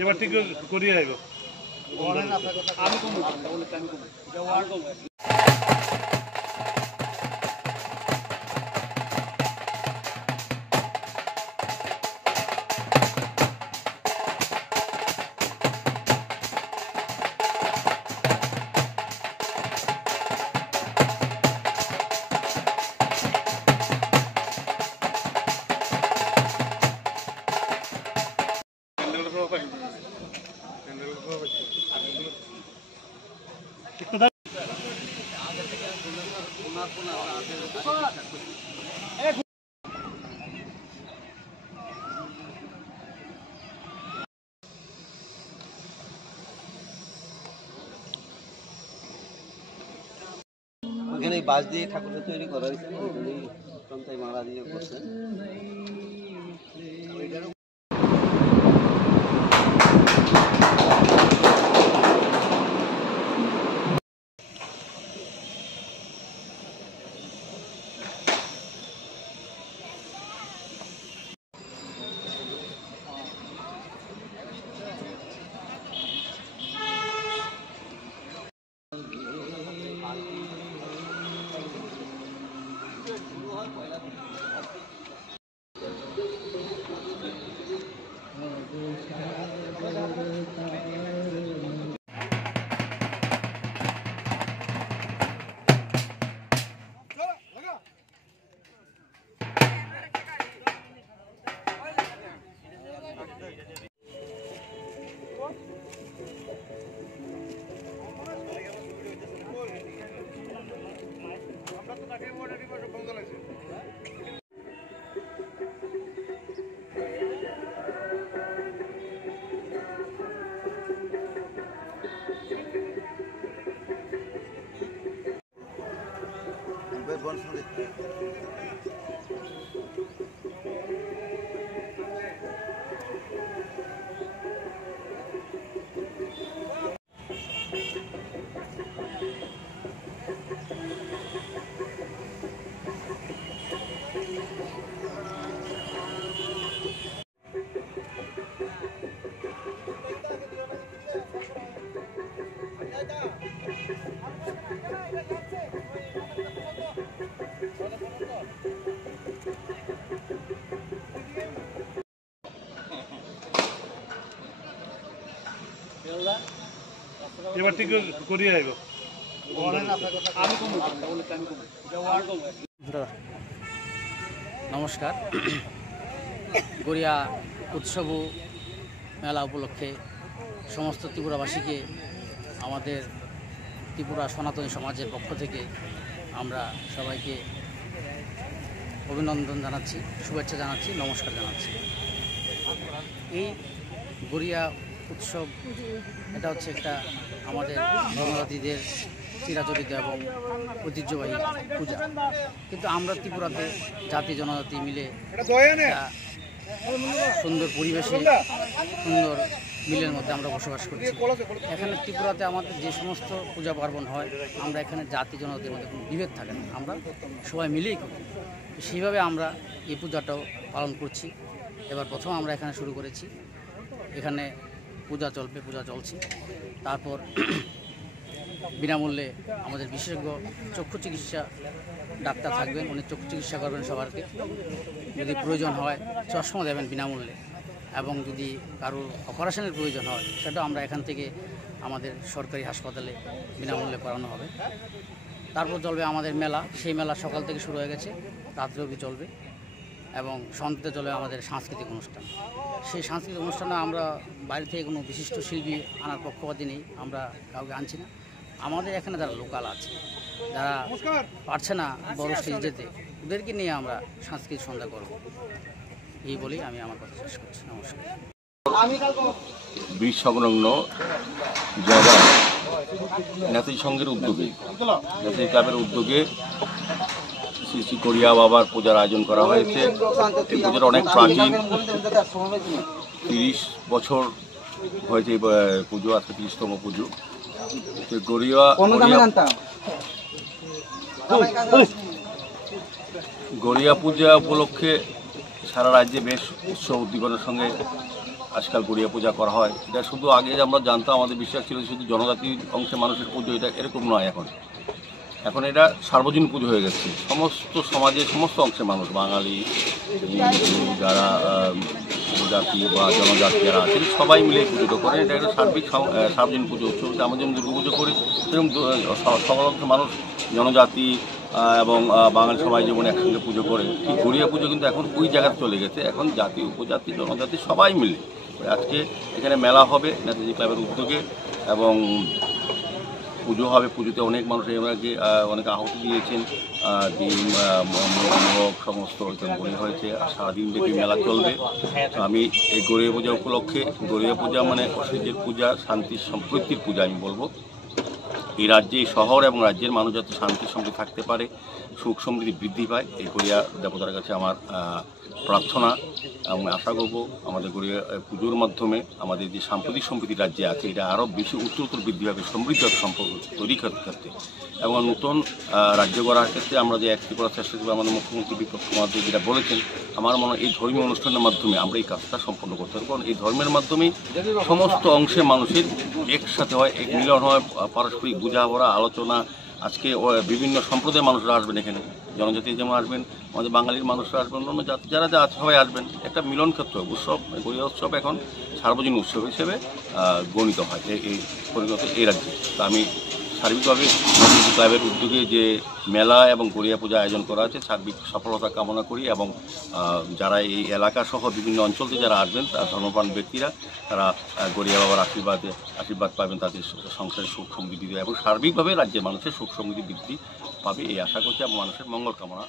এবার ঠিক গড়িয়া আইব আমি কম ওখানে বাঁশ দিয়ে ঠাকুরটা তৈরি করা হয়েছে, ওখানেই সন্তাই মারা দিয়ে করছেন। এবার ঠিক গড়িয়া আইব আমি কম নমস্কার। গড়িয়া উৎসব মেলা উপলক্ষে সমস্ত ত্রিপুরাবাসীকে আমাদের ত্রিপুরা সনাতনী সমাজের পক্ষ থেকে আমরা সবাইকে অভিনন্দন জানাচ্ছি, শুভেচ্ছা জানাচ্ছি, নমস্কার জানাচ্ছি। এই গড়িয়া উৎসব এটা হচ্ছে একটা আমাদের ধর্মজাতিদের চিরাচরিত এবং ঐতিহ্যবাহী পূজা। কিন্তু আমরা ত্রিপুরাতে জাতি জনজাতি মিলে সুন্দর পরিবেশে সুন্দর মিলের মধ্যে আমরা বসবাস করছি। এখানে ত্রিপুরাতে আমাদের যে সমস্ত পূজা পার্বণ হয়, আমরা এখানে জাতি জনজাতির মধ্যে কোনো বিভেদ থাকে না, আমরা সবাই মিলেই করি। সেইভাবে আমরা এই পূজাটাও পালন করছি। এবার প্রথম আমরা এখানে শুরু করেছি, এখানে পূজা চলবে, পূজা চলছে। তারপর বিনামূল্যে আমাদের বিশেষজ্ঞ চক্ষু চিকিৎসা ডাক্তার থাকবেন, উনি চক্ষু চিকিৎসা করবেন সবারকে। যদি প্রয়োজন হয় চশমা দেবেন বিনামূল্যে, এবং যদি কারোর অপারেশনের প্রয়োজন হয় সেটাও আমরা এখান থেকে আমাদের সরকারি হাসপাতালে বিনামূল্যে করানো হবে। তারপর চলবে আমাদের মেলা, সেই মেলা সকাল থেকে শুরু হয়ে গেছে, রাত্রে অবধি চলবে। এবং সন্ধ্যাতে চলবে আমাদের সাংস্কৃতিক অনুষ্ঠান। সেই সাংস্কৃতিক অনুষ্ঠানে আমরা বাইরে থেকে কোনো বিশিষ্ট শিল্পী আনার পক্ষপাতী নেই, আমরা কাউকে আনছি না। আমাদের এখানে যারা লোকাল আছে, যারা পারছে না বড় স্টেজ যেতে, ওদেরকে নিয়ে আমরা সাংস্কৃতিক সন্ধ্যা করব, এই বলেই আমি আমার কথা শেষ করছি। নমস্কার। বীজ সংলগ্ন জায়গা নেতাজি সংঘের উদ্যোগে, নেতাজি ক্লাবের উদ্যোগে শ্রী শ্রী গরিয়া বাবার পূজার আয়োজন করা হয়েছে। এই পূজার অনেক প্রাচীন, 30 বছর হয়েছে এই পুজো, আজকে 30তম পুজো। গরিয়া পূজা উপলক্ষে সারা রাজ্যে বেশ উৎসব উদ্দীপনার সঙ্গে আজকাল গরিয়া পূজা করা হয়। এটা শুধু আগে আমরা জানতাম, আমাদের বিশ্বাস ছিল শুধু জনজাতি অংশের মানুষের পুজো, এটা এরকম নয়। এখন এটা সার্বজনীন পুজো হয়ে গেছে। সমস্ত সমাজের সমস্ত অংশের মানুষ, বাঙালি, যারা উপজাতি বা জনজাতি যারা আছেন, সবাই মিলে পুজোটা করে। এটা একটা সার্বজনীন পুজো উৎসব। আমরা যেমন দুর্গা পুজো করি, সেরকম সকল অংশের মানুষ, জনজাতি এবং বাঙালি সবাই যেমন একসঙ্গে পুজো করে, ঠিক গরিয়া পুজো কিন্তু এখন ওই জায়গায় চলে গেছে। এখন জাতি, উপজাতি, জনজাতি সবাই মিলে আজকে এখানে মেলা হবে নেতাজি ক্লাবের উদ্যোগে, এবং পুজো হবে। পুজোতে অনেক মানুষ এবারে অনেক আহুতি দিয়েছেন, ডিম মোরগ সমস্ত বলি হয়েছে। আর সারাদিন ব্যাপী মেলা চলবে। আমি এই গরিয়া পূজা উপলক্ষে, গরিয়া পূজা মানে ঐশ্বর্যের পূজা, শান্তির সম্প্রীতির পূজা আমি বলবো। এই রাজ্যে, এই শহর এবং রাজ্যের মানুষ যাতে শান্তি সমৃদ্ধি থাকতে পারে, সুখ সমৃদ্ধি বৃদ্ধি পায়, এই গরিয়া দেবতার কাছে আমার প্রার্থনা এবং আশা করব আমাদের গরিয়া পুজোর মাধ্যমে আমাদের যে সাম্প্রতিক সম্প্রীতি রাজ্যে আছে, এটা আরও বেশি উত্তরোত্তর বৃদ্ধি পাবে, সমৃদ্ধ সম্পর্ক তৈরি ক্ষেত্রে এবং নতুন রাজ্য গড়ার ক্ষেত্রে আমরা যে একটি করার চেষ্টা করবো। আমাদের মুখ্যমন্ত্রী বিপক্ষ মধ্যে যেটা বলেছেন, আমার মনে হয় এই ধর্মীয় অনুষ্ঠানের মাধ্যমে আমরা এই কাজটা সম্পন্ন করতে পারবো। কারণ এই ধর্মের মাধ্যমেই সমস্ত অংশের মানুষের একসাথে হয়, এক মিলন হয়, পারস্পরিক বোঝাপড়া, আলোচনা। আজকে বিভিন্ন সম্প্রদায়ের মানুষরা আসবেন এখানে, জনজাতি যেমন আসবেন, আমাদের বাঙালির মানুষরা আসবেন, অন্য জাতি যারা যা আছে সবাই আসবেন। একটা মিলন ক্ষেত্র উৎসব, গরিয়া উৎসব এখন সার্বজনীন উৎসব হিসেবে গণিত হয় এই পরিণত এই রাজ্যে। তা আমি সার্বিকভাবে নেতাজি ক্লাবের উদ্যোগে যে মেলা এবং গরিয়া পূজা আয়োজন করা আছে, সার্বিক সফলতা কামনা করি। এবং যারা এই এলাকা সহ বিভিন্ন অঞ্চল থেকে যারা আসবেন, তার ধর্মপ্রাণ ব্যক্তিরা, তারা গরিয়া বাবার আশীর্বাদ পাবেন, তাদের সংসারের সুখ সমৃদ্ধি এবং সার্বিকভাবে রাজ্যের মানুষের সুখ সমৃদ্ধি বৃদ্ধি পাবে, এই আশা করছি এবং মানুষের মঙ্গল কামনা।